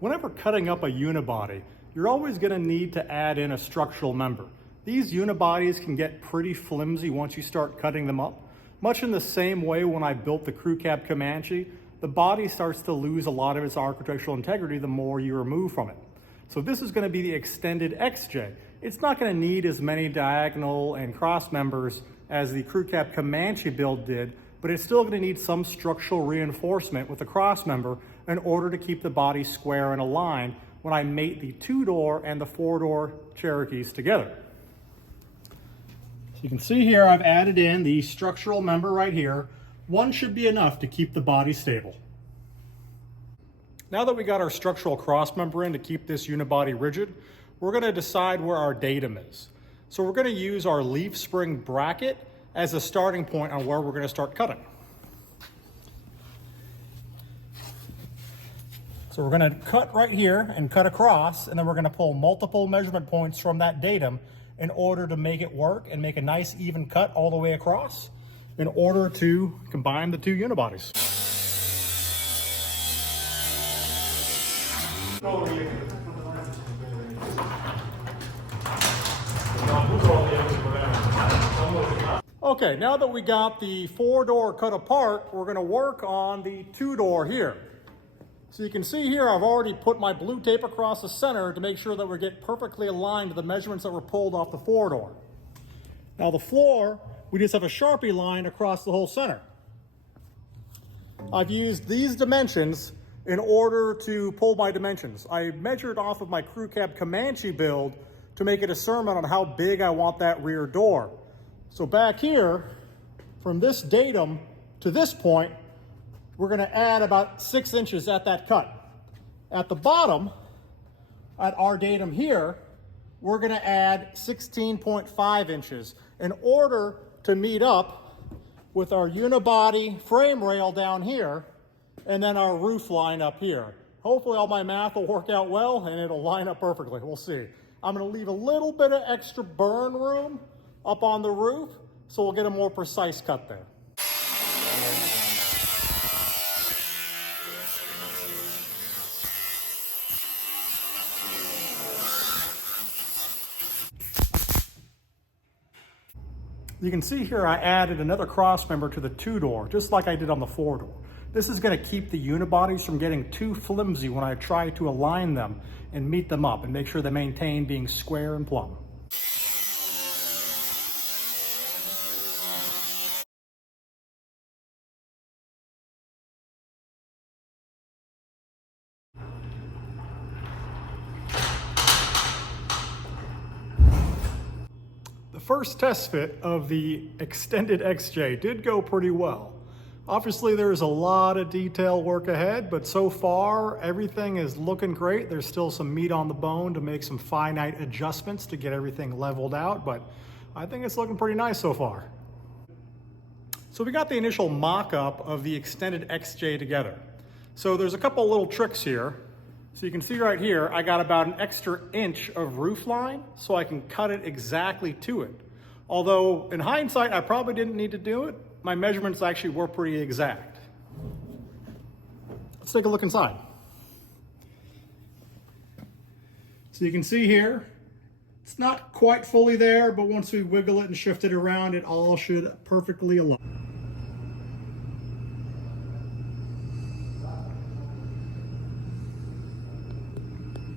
Whenever cutting up a unibody, you're always going to need to add in a structural member. These unibodies can get pretty flimsy once you start cutting them up. Much in the same way when I built the crew cab Comanche, the body starts to lose a lot of its architectural integrity the more you remove from it. So this is going to be the extended XJ. It's not going to need as many diagonal and cross members as the crew cab Comanche build did, but it's still going to need some structural reinforcement with the cross member in order to keep the body square and aligned when I mate the 2-door and the 4-door Cherokees together. So you can see here I've added in the structural member right here. One should be enough to keep the body stable. Now that we got our structural cross member in to keep this unibody rigid, we're going to decide where our datum is. So we're going to use our leaf spring bracket as a starting point on where we're going to start cutting. So we're going to cut right here and cut across, and then we're going to pull multiple measurement points from that datum in order to make it work and make a nice even cut all the way across in order to combine the two unibodies. Okay, now that we got the 4-door cut apart, we're going to work on the 2-door here. So you can see here I've already put my blue tape across the center to make sure that we get perfectly aligned to the measurements that were pulled off the 4-door. Now the floor, we just have a Sharpie line across the whole center. I've used these dimensions in order to pull my dimensions. I measured off of my crew cab Comanche build to make a discernment on how big I want that rear door. So back here, from this datum to this point, we're going to add about 6 inches at that cut. At the bottom, at our datum here, we're going to add 16.5 inches in order to meet up with our unibody frame rail down here and then our roof line up here. Hopefully all my math will work out well and it'll line up perfectly. We'll see. I'm going to leave a little bit of extra burn room up on the roof so we'll get a more precise cut there. You can see here I added another cross member to the 2-door, just like I did on the 4-door. This is going to keep the unibodies from getting too flimsy when I try to align them and meet them up and make sure they maintain being square and plumb. The first test fit of the extended XJ did go pretty well. Obviously there's a lot of detail work ahead, but so far everything is looking great. There's still some meat on the bone to make some finite adjustments to get everything leveled out, but I think it's looking pretty nice so far. So we got the initial mock-up of the extended XJ together. So there's a couple little tricks here. So you can see right here, I got about an extra inch of roof line so I can cut it exactly to it. Although in hindsight, I probably didn't need to do it. My measurements actually were pretty exact. Let's take a look inside. So you can see here, it's not quite fully there, but once we wiggle it and shift it around, it all should perfectly align.